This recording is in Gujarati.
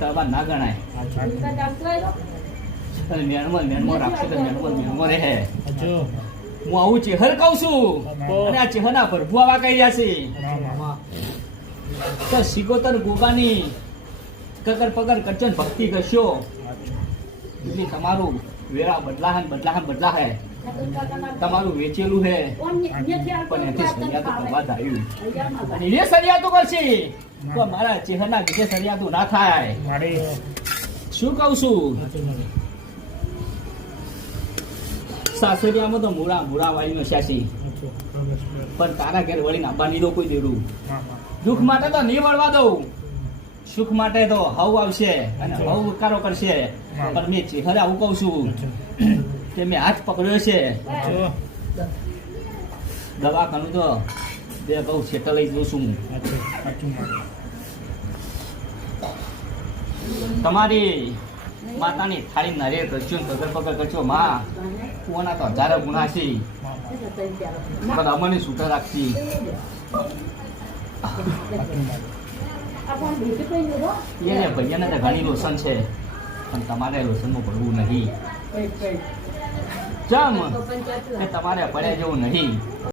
તળવા ના ગણાય અને મેણમાં રાખશે તો મેણમાં રહે. હું આવું ચેહર કહું છું અને આ ચેહરના પ્રભુ આવા કહી રહ્યા છે તો સિગોતર ગોગાની કગર પગર કરચન ભક્તિ કરશો એટલે તમારું વેળા બદલા હે તમારું વેચેલું હે પણ એથી સરિયાતું કરવા આવ્યું અને એ સરિયાતું કરશે તો મારા ચેહરના બીજે સરિયાતું ના થાય. શું કહું છું સાસરિયામાં તો મૂળા વાળી નશાશી પણ તારા ઘેર વળીને આંબા નહીં દો કોઈ દેડું. દુઃખ માટે તો નહીં વળવા દઉં, સુખ માટે તો હવ આવશે અને હવ ઉકારો કરશે. પણ મેં ચેહરે આવું કહું છું કે મેં હાથ પકડ્યો છે દવાખાનું તો બે કહું સેટલ લઈ જઉં છું. તમારી માતાની થાળી નરે કરજો પગર પગર કરજો માં કોના તો હજારો ગુના છે પણ અમને છૂટા રાખશી. એ ભૈયાને તો ઘણી લોસન છે પણ તમારે લોસનમાં પડવું નહીં. જમ કે તમારે પડ્યા જેવું નહીં.